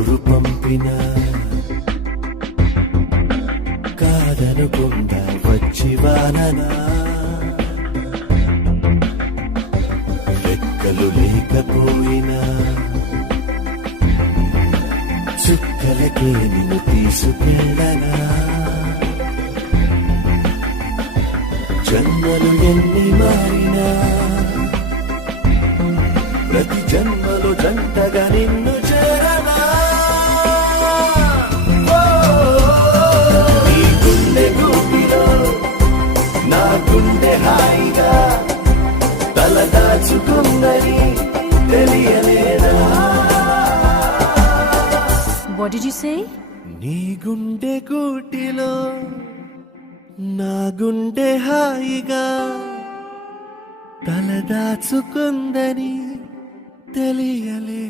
కబురు పంపిన కాదనుకుండా వచ్చి వాననా రెక్కలు లేకపోయినా చుక్కలకే నిన్ను తీసుకెళ్ళనా జన్మలు ఎన్ని మారినా ప్రతి జన్మలో జంటగా నిన్ను చేరనా నీ గుండె గూటిలో నా గుండె హాయిగా తలదాచుకుందని తెలియలేదా What did you say? నీ గుండె గూటిలో నా గుండె హాయిగా తలదాచుకుందని తెలియలే